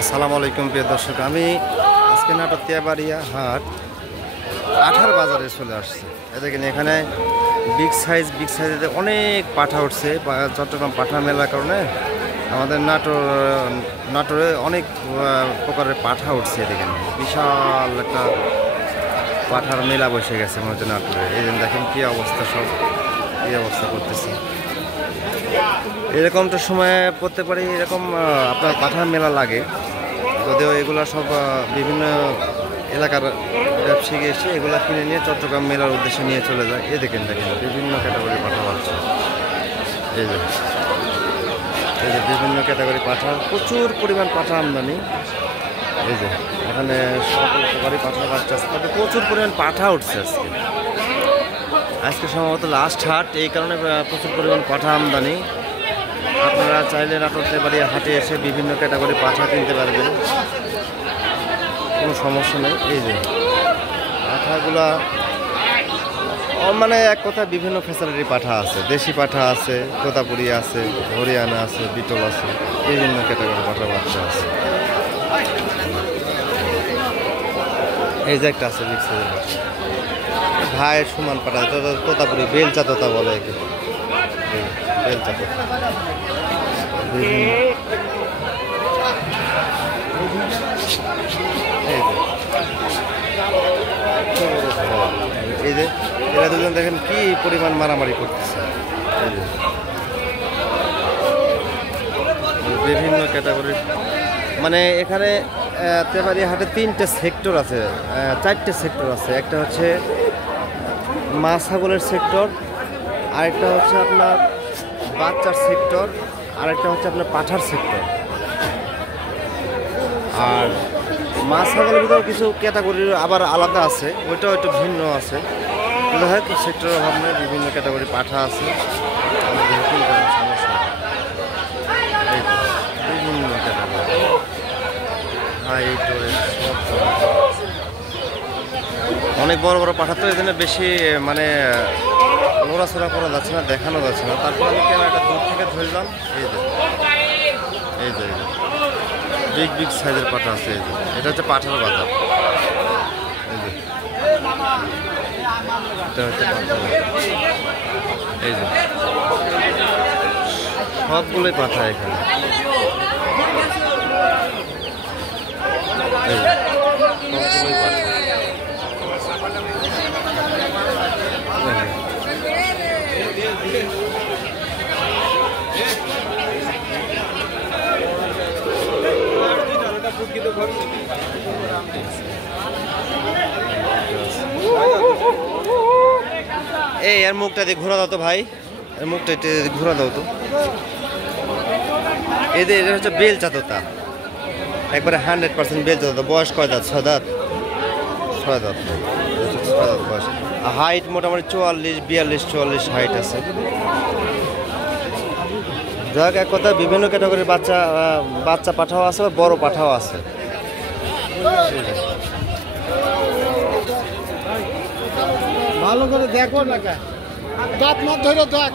আসসালামু আলাইকুম প্রিয় দর্শক, আমি আজকে নাটোর তেবাড়িয়া হাট পাঠার বাজারে চলে আসছি। দেখেন এখানে বিগ সাইজে অনেক পাঠা উঠছে। চট্টগ্রাম পাঠা মেলার কারণে আমাদের নাটোরে অনেক প্রকারের পাঠা উঠছে। দেখেন বিশাল একটা পাঠার মেলা বসে গেছে মনে হচ্ছে নাটোরে। এই দেখেন কী অবস্থা, সব কী অবস্থা করতেছে। এরকমটা সময় পড়তে পারি, এরকম আপনার পাঠার মেলা লাগে, যদিও এগুলো সব বিভিন্ন এলাকার ব্যবসায়ী এসে এগুলো কিনে নিয়ে চট্টগ্রাম মেলার উদ্দেশ্যে নিয়ে চলে যায়। দেখেন বিভিন্ন ক্যাটাগরি পাঠা পাচ্ছে। এই যে বিভিন্ন ক্যাটাগরি পাঠা, প্রচুর পরিমাণ পাঠা আমদানি। এই যে এখানে সব উপকারী পাঠা বাচ্চা আছে, তবে প্রচুর পরিমাণ পাঠা উঠছে আজকে সম্ভবত লাস্ট হাট, এই কারণে প্রচুর পরিমাণ পাঠা আমদানি। আপনারা চাইলে নাটোর তেবাড়িয়া হাটে এসে বিভিন্ন ক্যাটাগরি পাঠা কিনতে পারবেন, কোনো সমস্যা নেই। এই যে পাঠাগুলা মানে এক কথা বিভিন্ন ফ্যাসিলিটির পাঠা আছে, দেশি পাঠা আছে, তোতাপুরি আছে, হরিয়ানা আছে, বিটল আছে, বিভিন্ন ক্যাটাগরি পাঠা বাচ্চা আছে। এই যে একটা আছে বিগ সাইজের পাঠা, ভাইয়ের সমান পাঠা, তোতাপুরি বেলচা তোতা বলে একে, বেলচা তোতা। এই যে এরা দুজন দেখেন কি পরিমাণ মারামারি করতেছে। বিভিন্ন ক্যাটাগরির মানে এখানে তেবাড়িয়া হাটে 3টে সেক্টর আছে, 4টে সেক্টর আছে। একটা হচ্ছে মা ছাগলের সেক্টর, আরেকটা হচ্ছে আপনার বাচ্চার সেক্টর, আরেকটা হচ্ছে আপনার পাঠার সেক্টর। আর মা ছাগলের ভিতরে কিছু ক্যাটাগরির আবার আলাদা আছে, ওইটাও একটু ভিন্ন আছে। হয়তো সেক্টরের অভাব নেই, বিভিন্ন ক্যাটাগরি পাঠা আছে, সমস্যা বিভিন্ন ক্যাটাগরি অনেক বড় বড় পাঠা, তো এই জন্য বেশি মানে নড়াচড়া করা যাচ্ছে না, দেখানো যাচ্ছে না। তারপর আমি ক্যামেরাটা দূর থেকে ধরলাম। এই যে বিগ সাইজের পাঠা আছে। এই যে এটা হচ্ছে পাঠার বাজার। এই যে এটা হচ্ছে পাঠার বাজার। এই যে সবগুলোই পাঠা এখানে। এই যে সবগুলোই পাঠা। এই এর মুখটা দিয়ে ঘোরা দাও তো ভাই, এর মুখটা একটু ঘোরা দাও তো। এটা হচ্ছে বেলচা তোতা, একবারে 100% বেলচা তোতা। বয়স কয় দাঁত? 6 দাঁত। 6 দাঁত বয়স। হাইট মোটামুটি 44 হাইট আছে। যাক, এক কথা বিভিন্ন ক্যাটাগরির বাচ্চা পাঠাও আছে, বড় পাঠাও আছে। ভালো করে দেখো না, দাঁত না ধরে দেখ।